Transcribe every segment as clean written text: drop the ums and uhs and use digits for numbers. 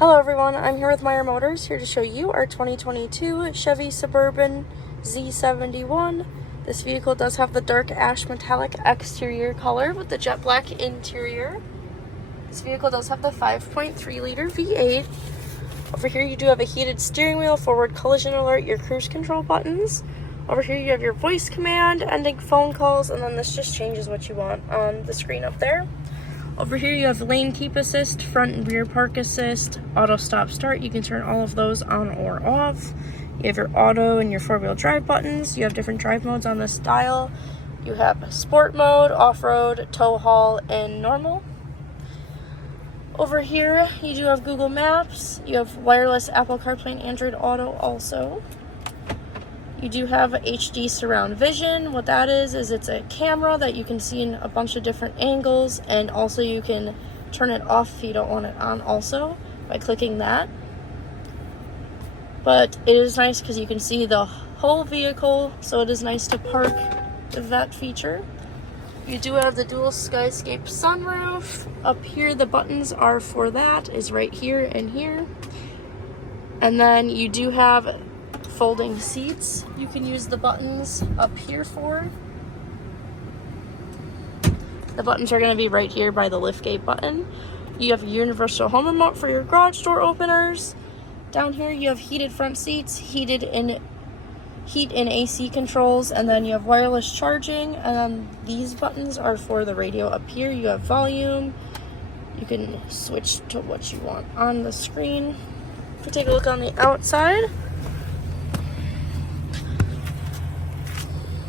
Hello everyone, I'm here with Meyer Motors, here to show you our 2022 Chevy Suburban Z71. This vehicle does have the dark ash metallic exterior color with the jet black interior. This vehicle does have the 5.3 liter V8. Over here you do have a heated steering wheel, forward collision alert, your cruise control buttons. Over here you have your voice command, ending phone calls, and then this just changes what you want on the screen up there. Over here you have lane keep assist, front and rear park assist, auto stop start. You can turn all of those on or off. You have your auto and your four-wheel drive buttons. You have different drive modes on this dial. You have sport mode, off-road, tow haul, and normal. Over here you do have Google Maps. You have wireless Apple CarPlay and Android Auto also. You do have HD surround vision. What that is it's a camera that you can see in a bunch of different angles, and also you can turn it off if you don't want it on also by clicking that. But it is nice because you can see the whole vehicle, so it is nice to park with that feature. You do have the dual skyscape sunroof. Up here the buttons are for that, is right here and here. And then you do have folding seats. You can use the buttons up here for. The buttons are going to be right here by the liftgate button. You have a universal home remote for your garage door openers. Down here you have heated front seats, heat and AC controls, and then you have wireless charging, and then these buttons are for the radio. Up here you have volume. You can switch to what you want on the screen. If we take a look on the outside,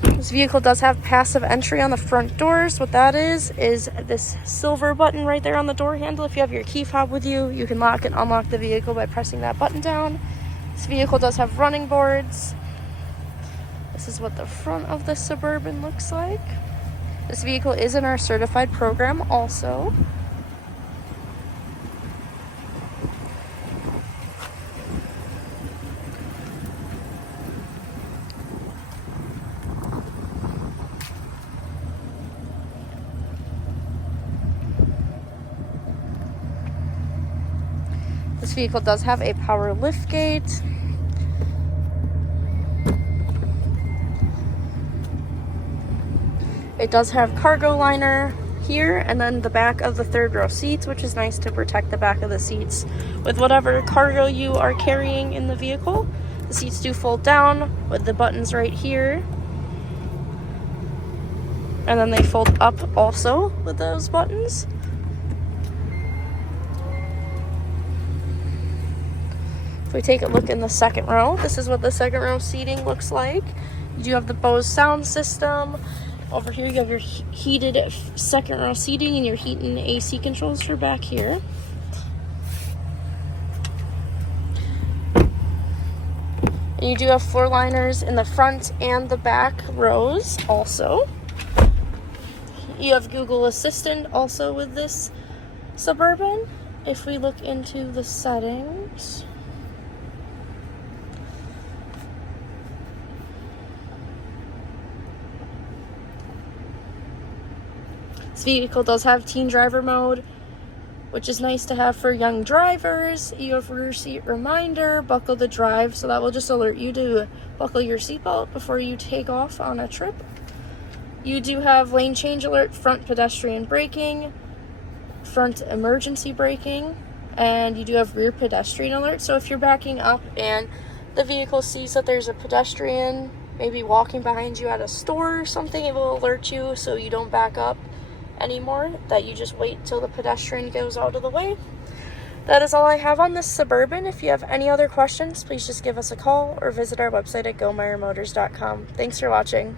this vehicle does have passive entry on the front doors. What that is this silver button right there on the door handle. If you have your key fob with you, you can lock and unlock the vehicle by pressing that button down. This vehicle does have running boards. This is what the front of the Suburban looks like. This vehicle is in our certified program also. This vehicle does have a power liftgate. It does have cargo liner here, and then the back of the third row seats, which is nice to protect the back of the seats with whatever cargo you are carrying in the vehicle. The seats do fold down with the buttons right here, and then they fold up also with those buttons. If we take a look in the second row, this is what the second row seating looks like. You do have the Bose sound system. Over here you have your heated second row seating and your heat and AC controls for back here. And you do have floor liners in the front and the back rows also. You have Google Assistant also with this Suburban. If we look into the settings, this vehicle does have teen driver mode, which is nice to have for young drivers. You have rear seat reminder, buckle to drive, so that will just alert you to buckle your seatbelt before you take off on a trip. You do have lane change alert, front pedestrian braking, front emergency braking, and you do have rear pedestrian alert. So if you're backing up and the vehicle sees that there's a pedestrian maybe walking behind you at a store or something, it will alert you so you don't back up anymore, that you just wait till the pedestrian goes out of the way. That is all I have on this Suburban. If you have any other questions, please just give us a call or visit our website at gomeyermotors.com. Thanks for watching.